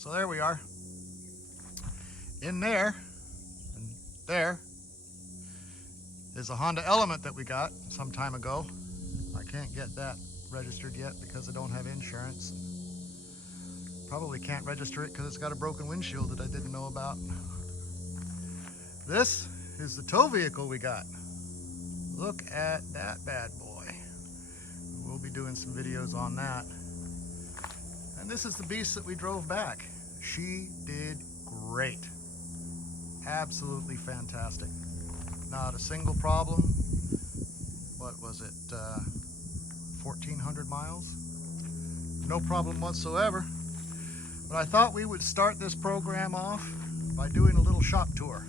So there we are. In there, and there, is a Honda Element that we got some time ago. I can't get that registered yet because I don't have insurance. Probably can't register it because it's got a broken windshield that I didn't know about. This is the tow vehicle we got. Look at that bad boy. We'll be doing some videos on that. And this is the beast that we drove back. She did great. Absolutely fantastic. Not a single problem. What was it, 1,400 miles? No problem whatsoever. But I thought we would start this program off by doing a little shop tour.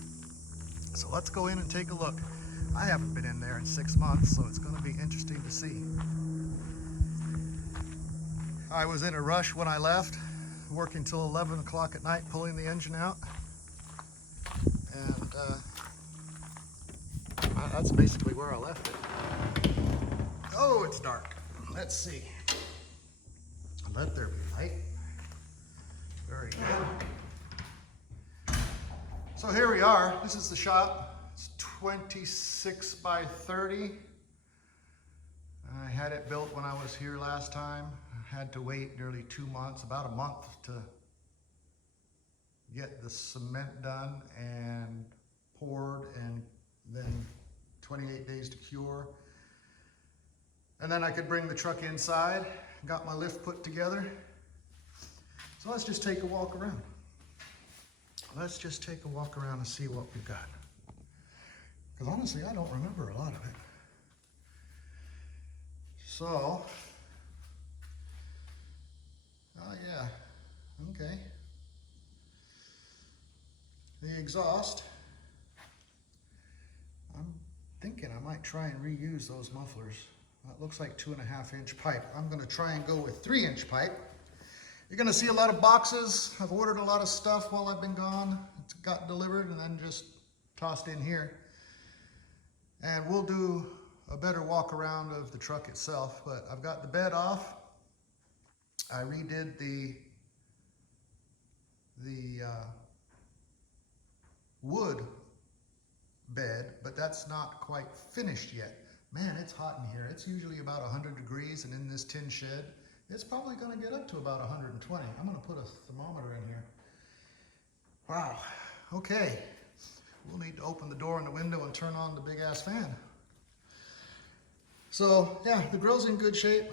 So let's go in and take a look. I haven't been in there in 6 months, so it's going to be interesting to see. I was in a rush when I left, working till 11 o'clock at night, pulling the engine out. And that's basically where I left it. Oh, it's dark. Let's see. Let there be light. Very good. So here we are. This is the shop. It's 26 by 30. I had it built when I was here last time. I had to wait nearly 2 months, about a month, to get the cement done and poured, and then 28 days to cure. And then I could bring the truck inside, got my lift put together. So let's just take a walk around. Let's just take a walk around and see what we've got. Because honestly, I don't remember a lot of it. So, oh yeah, okay. The exhaust, I'm thinking I might try and reuse those mufflers. That looks like 2.5 inch pipe. I'm gonna try and go with 3 inch pipe. You're gonna see a lot of boxes. I've ordered a lot of stuff while I've been gone. It's got delivered and then just tossed in here. And we'll do a better walk around of the truck itself, but I've got the bed off. I redid the wood bed, but that's not quite finished yet. Man, it's hot in here. It's usually about 100 degrees, and in this tin shed, it's probably gonna get up to about 120. I'm gonna put a thermometer in here. Wow, okay. We'll need to open the door and the window and turn on the big ass fan. So yeah, the grill's in good shape.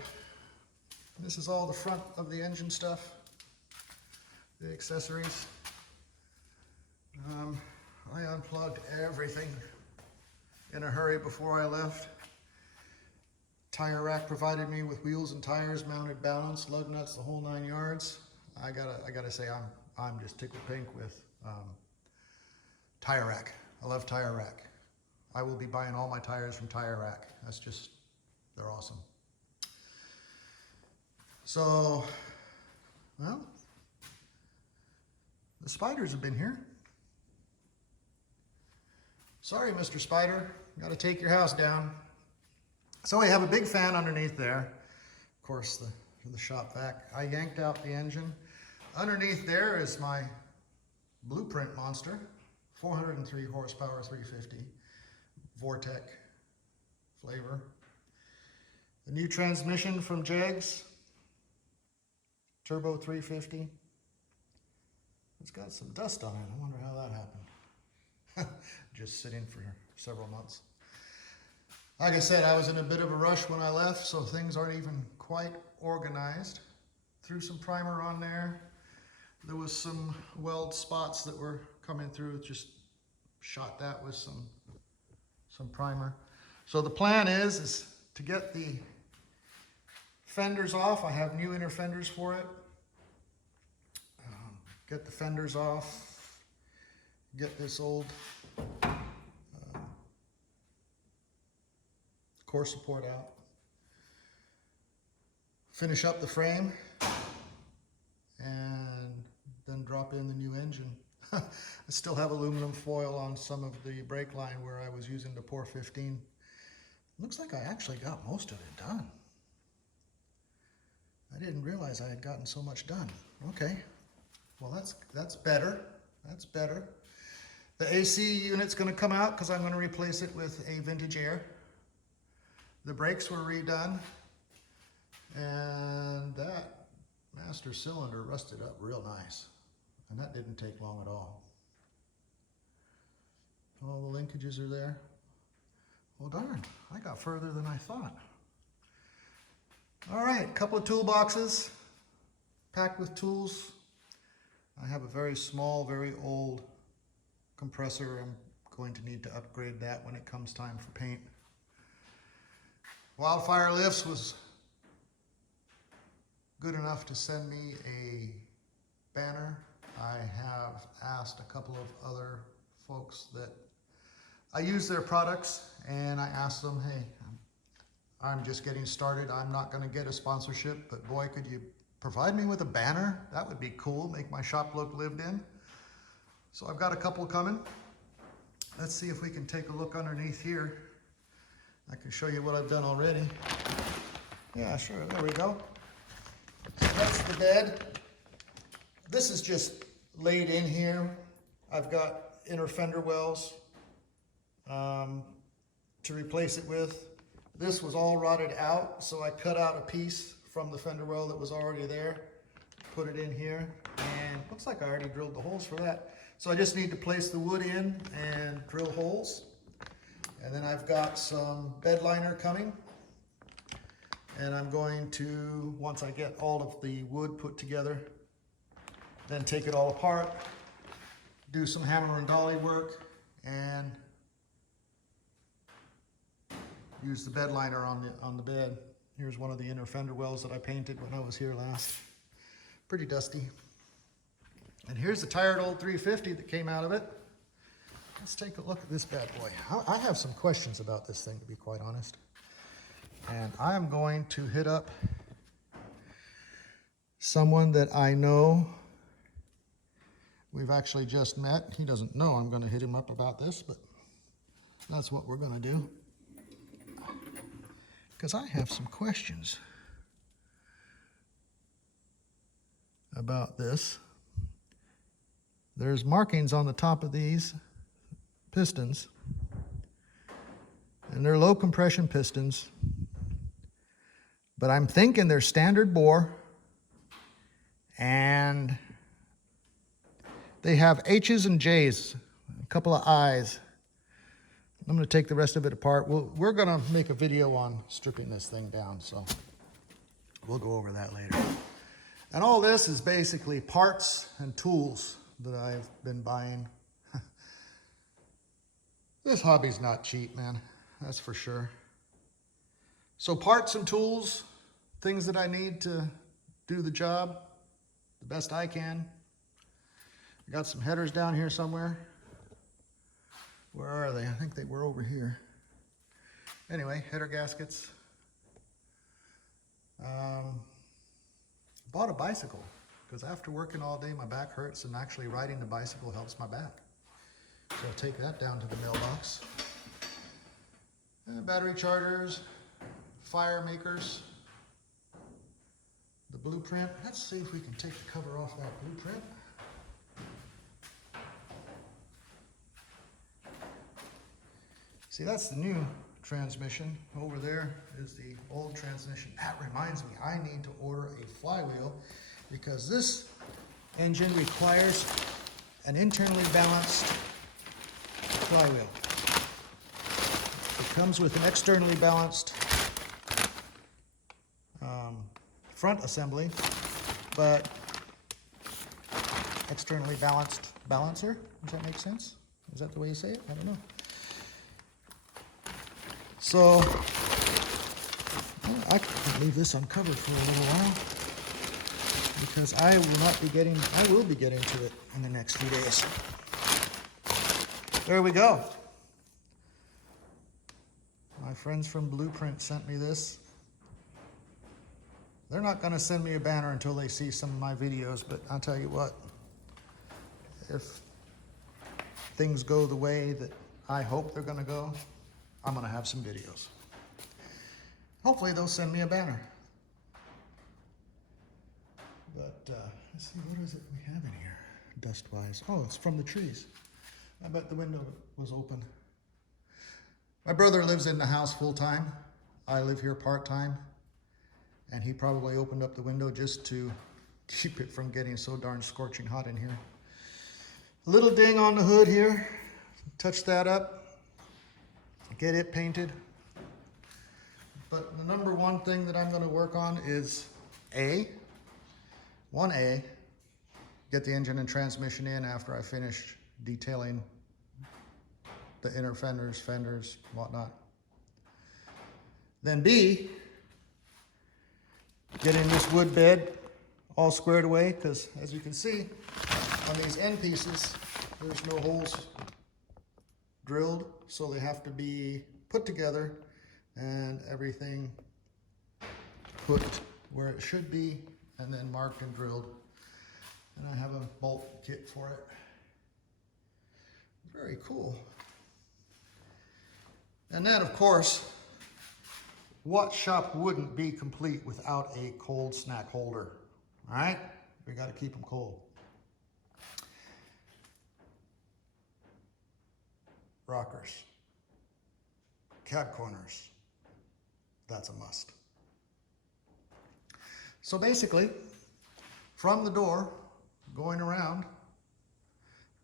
This is all the front of the engine stuff, the accessories. I unplugged everything in a hurry before I left. Tire rack provided me with wheels and tires, mounted balance, lug nuts, the whole 9 yards. I gotta say, I'm just tickled pink with Tire Rack. I love Tire Rack. I will be buying all my tires from Tire Rack. That's just, they're awesome. So, well, the spiders have been here. Sorry, Mr. Spider, gotta take your house down. So we have a big fan underneath there. Of course, the shop vac. I yanked out the engine. Underneath there is my Blueprint monster, 403 horsepower, 350, Vortec flavor. The new transmission from Jegs, Turbo 350. It's got some dust on it. I wonder how that happened. Just sitting for several months. Like I said, I was in a bit of a rush when I left, so things aren't even quite organized. Threw some primer on there. There was some weld spots that were coming through. Just shot that with some primer. So the plan is to get the fenders off. I have new inner fenders for it. Get the fenders off. Get this old core support out. Finish up the frame and then drop in the new engine. I still have aluminum foil on some of the brake line where I was using the Pour 15. Looks like I actually got most of it done. I didn't realize I had gotten so much done. Okay. Well, that's better. That's better. The AC unit's going to come out because I'm going to replace it with a vintage air. The brakes were redone, and that master cylinder rusted up real nice, and that didn't take long at all. All the linkages are there. Well, darn, I got further than I thought. All right, couple of toolboxes packed with tools. I have a very small, very old compressor. I'm going to need to upgrade that when it comes time for paint. Wildfire Lifts was good enough to send me a banner. I have asked a couple of other folks that I use their products, and I asked them, hey, I'm just getting started. I'm not going to get a sponsorship, but boy, could you provide me with a banner? That would be cool, make my shop look lived in. So I've got a couple coming. Let's see if we can take a look underneath here. I can show you what I've done already. Yeah, sure, there we go. So that's the bed. This is just laid in here. I've got inner fender wells to replace it with. This was all rotted out, so I cut out a piece from the fender well that was already there, put it in here, and looks like I already drilled the holes for that. So I just need to place the wood in and drill holes. And then I've got some bed liner coming, and I'm going to, once I get all of the wood put together, then take it all apart, do some hammer and dolly work, and use the bed liner on the bed. Here's one of the inner fender wells that I painted when I was here last. Pretty dusty. And here's the tired old 350 that came out of it. Let's take a look at this bad boy. I have some questions about this thing, to be quite honest. And I'm going to hit up someone that I know. We've actually just met. He doesn't know I'm going to hit him up about this, but that's what we're going to do. Because I have some questions about this. There's markings on the top of these pistons, and they're low compression pistons, but I'm thinking they're standard bore, and they have H's and J's, a couple of I's. I'm going to take the rest of it apart. We're going to make a video on stripping this thing down, so we'll go over that later. And all this is basically parts and tools that I've been buying. This hobby's not cheap, man. That's for sure. So parts and tools, things that I need to do the job the best I can. I got some headers down here somewhere. Where are they? I think they were over here. Anyway, header gaskets. Bought a bicycle because after working all day, my back hurts, and actually riding the bicycle helps my back. So I'll take that down to the mailbox. Battery chargers, fire makers, the blueprint. Let's see if we can take the cover off that blueprint. See, that's the new transmission. Over there is the old transmission. That reminds me, I need to order a flywheel because this engine requires an internally balanced flywheel. It comes with an externally balanced front assembly, but externally balanced balancer. Does that make sense? Is that the way you say it? I don't know. So I can leave this uncovered for a little while because I will be getting to it in the next few days. There we go. My friends from Blueprint sent me this. They're not going to send me a banner until they see some of my videos, but I'll tell you what, if things go the way that I hope they're going to go, I'm going to have some videos. Hopefully they'll send me a banner. But let's see, what is it we have in here, dust-wise? Oh, it's from the trees. I bet the window was open. My brother lives in the house full-time. I live here part-time. And he probably opened up the window just to keep it from getting so darn scorching hot in here. A little ding on the hood here. Touch that up. Get it painted. But the number one thing that I'm going to work on is 1A, get the engine and transmission in after I finish detailing the inner fenders, whatnot. Then B, getting this wood bed all squared away, because as you can see on these end pieces, there's no holes drilled, so they have to be put together and everything put where it should be and then marked and drilled. And I have a bolt kit for it. Very cool. And then, of course, what shop wouldn't be complete without a cold snack holder? All right, we got to keep them cold. Rockers, cab corners, that's a must. So basically, from the door, going around,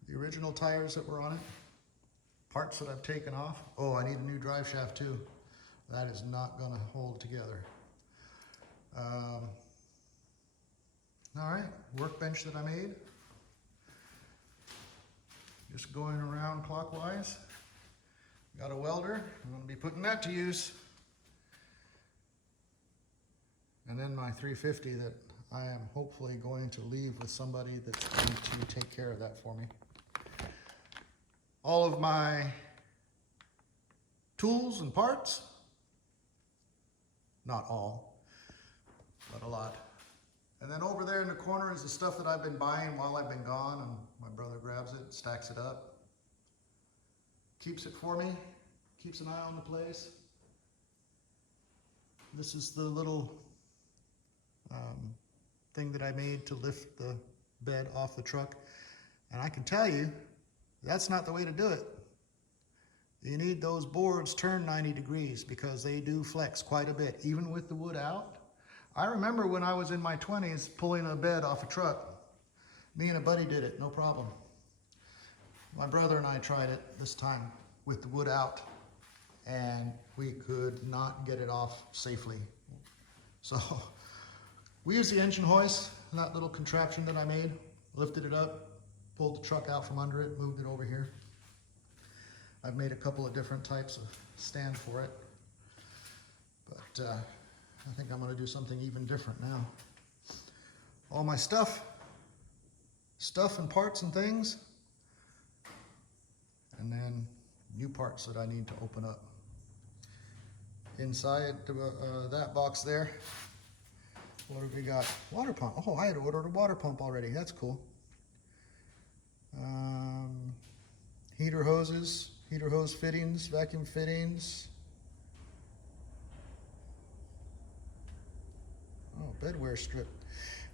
the original tires that were on it, parts that I've taken off. Oh, I need a new drive shaft too. That is not gonna hold together. All right, workbench that I made. Just going around clockwise. Got a welder, I'm gonna be putting that to use. And then my 350 that I am hopefully going to leave with somebody that's going to take care of that for me. All of my tools and parts, not all, but a lot. And then over there in the corner is the stuff that I've been buying while I've been gone, and my brother grabs it, stacks it up, keeps it for me, keeps an eye on the place. This is the little thing that I made to lift the bed off the truck. And I can tell you, that's not the way to do it. You need those boards turned 90 degrees because they do flex quite a bit, even with the wood out. I remember when I was in my 20s pulling a bed off a truck. Me and a buddy did it, no problem. My brother and I tried it this time with the wood out, and we could not get it off safely. So we used the engine hoist, that little contraption that I made, lifted it up, pulled the truck out from under it, moved it over here. I've made a couple of different types of stand for it, but I think I'm gonna do something even different now. All my stuff and parts and things, and then new parts that I need to open up. Inside that box there, what have we got? Water pump. Oh, I had ordered a water pump already. That's cool. Heater hoses, heater hose fittings, vacuum fittings. Oh, bedwear strip.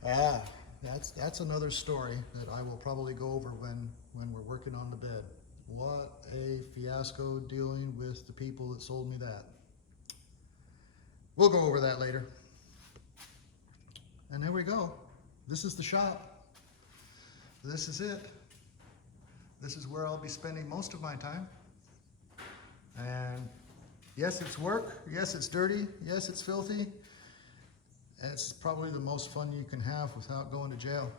Ah, that's another story that I will probably go over when we're working on the bed. What a fiasco dealing with the people that sold me that. We'll go over that later. And there we go. This is the shop. This is it. This is where I'll be spending most of my time. And yes, it's work. Yes, it's dirty. Yes, it's filthy. It's probably the most fun you can have without going to jail.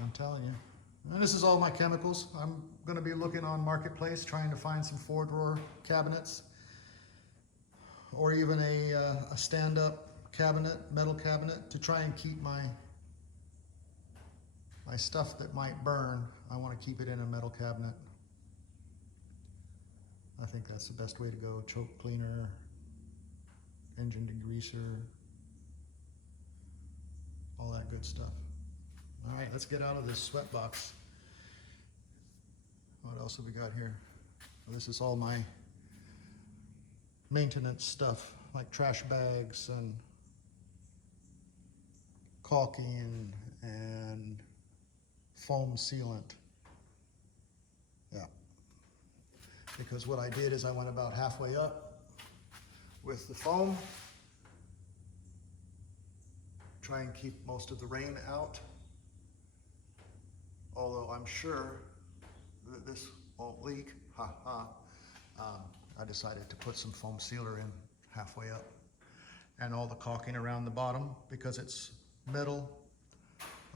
I'm telling you. And this is all my chemicals. I'm going to be looking on Marketplace, trying to find some 4-drawer cabinets, or even a stand-up cabinet, metal cabinet, to try and keep my stuff that might burn. I want to keep it in a metal cabinet. I think that's the best way to go. Choke cleaner, engine degreaser, all that good stuff. All right, let's get out of this sweat box. What else have we got here? Well, this is all my maintenance stuff, like trash bags and caulking and foam sealant. Yeah. Because what I did is I went about halfway up with the foam, try and keep most of the rain out. Although I'm sure that this won't leak, I decided to put some foam sealer in halfway up, and all the caulking around the bottom, because it's metal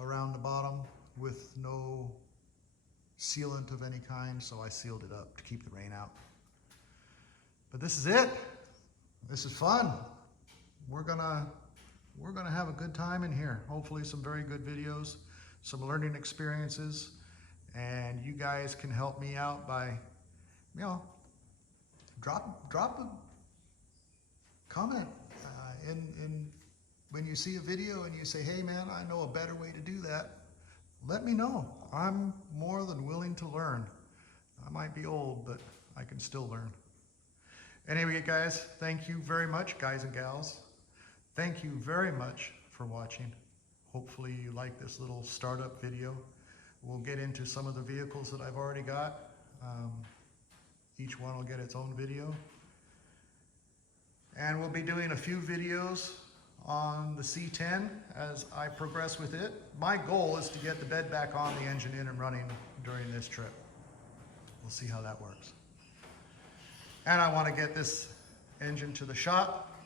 around the bottom with no sealant of any kind, so I sealed it up to keep the rain out. But this is it. This is fun. We're gonna have a good time in here. Hopefully some very good videos, some learning experiences, and you guys can help me out by, you know, drop a comment when you see a video and you say, hey man, I know a better way to do that. Let me know. I'm more than willing to learn. I might be old, but I can still learn. Anyway, guys, thank you very much, guys and gals. Thank you very much for watching. Hopefully you like this little startup video. We'll get into some of the vehicles that I've already got. Each one will get its own video. And we'll be doing a few videos on the C10 as I progress with it. My goal is to get the bed back on, the engine in and running during this trip. We'll see how that works. And I want to get this engine to the shop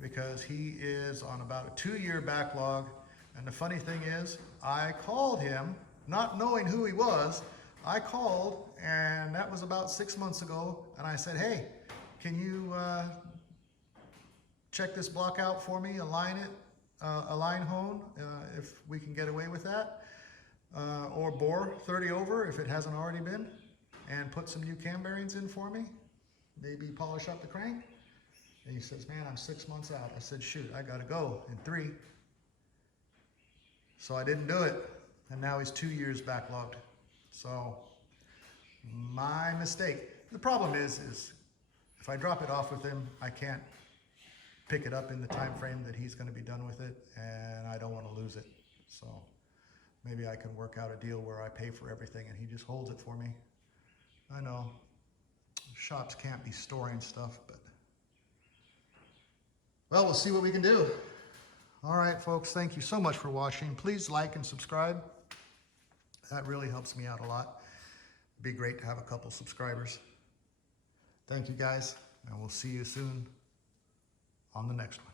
because he is on about a 2-year backlog. And the funny thing is, I called him, not knowing who he was. I called, and that was about 6 months ago, and I said, hey, can you check this block out for me, align it, align hone, if we can get away with that, or bore 30 over if it hasn't already been, and put some new cam bearings in for me, maybe polish up the crank. And he says, man, I'm 6 months out. I said, shoot, I gotta go in 3. So I didn't do it, and now he's 2 years backlogged. So my mistake. The problem is if I drop it off with him, I can't pick it up in the time frame that he's going to be done with it, and I don't want to lose it. So maybe I can work out a deal where I pay for everything and he just holds it for me. I know shops can't be storing stuff, but well, we'll see what we can do. All right, folks, thank you so much for watching. Please like and subscribe. That really helps me out a lot. It'd be great to have a couple subscribers. Thank you, guys, and we'll see you soon on the next one.